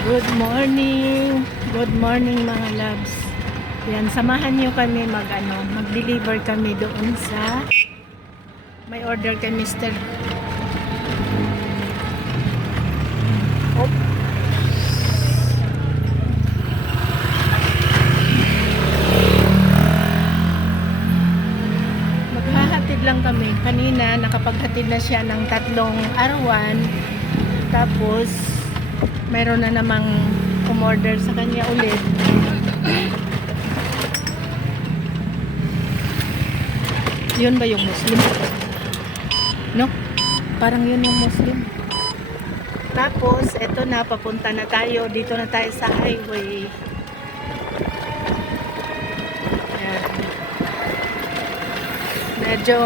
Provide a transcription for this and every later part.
Good morning. Good morning mga loves. Yan, samahan niyo kami mag-deliver kami doon sa may order kay Mr. Oh. Maghahatid lang kami. Kanina nakapaghatid na siya ng 3 arwan. Tapos mayroon na namang umorder sa kanya ulit. Yun ba yung Muslim? No? Parang yun yung Muslim. Tapos, eto na, papunta na tayo. Dito na tayo sa highway. Ayan. Medyo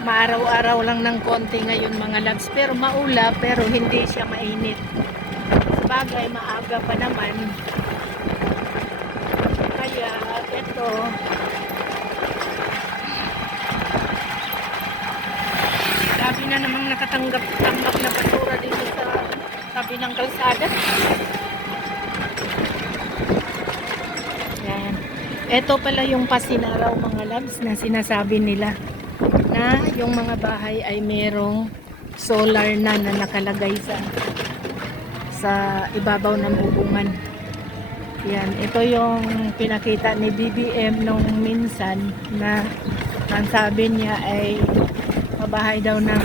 maaraw-araw lang ng konti ngayon mga loves. Pero maula, pero hindi siya mainit. Sabagay, maaga pa naman. Kaya, eto, sabi na namang nakatanggap-tanggap na basura dito sa tabi ng kalsada. Yan. Ito pala yung pasinaraw mga loves na sinasabi nila na yung mga bahay ay merong solar na nakalagay sa ibabaw ng bubungan. Yan. Ito yung pinakita ni BBM nung minsan na ang sabi niya ay mabahay daw ng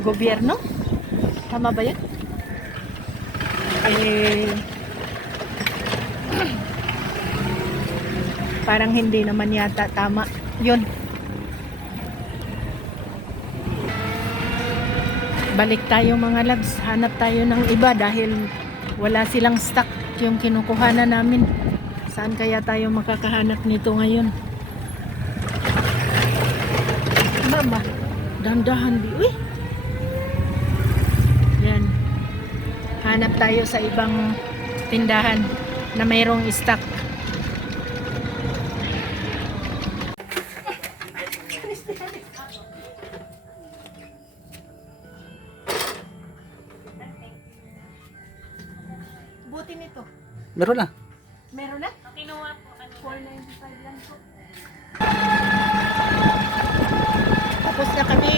gobyerno. Tama ba yan? Parang hindi naman yata tama yun. Balik tayo mga loves, hanap tayo ng iba dahil wala silang stock yung kinukuhanan namin. Saan kaya tayo makakahanap nito ngayon? Mama, dandahan di. Uy! Yan. Hanap tayo sa ibang tindahan na mayroong stock. Buti nito. Meron na. Meron na? Kinuha po. 495 lang po. Tapos na kami.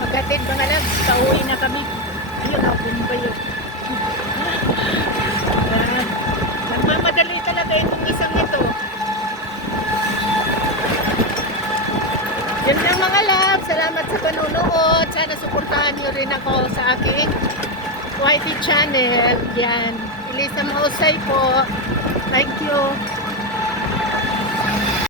Maghatid mga loves. Pauwi na kami. Ayun na, bumbay yun. Nagmamadali talaga itong isang ito. Yun lang mga loves. Salamat sa panunood. Sana suportahan nyo rin ako sa aking YT channel. Yan. Elisa Mausay po. Thank you.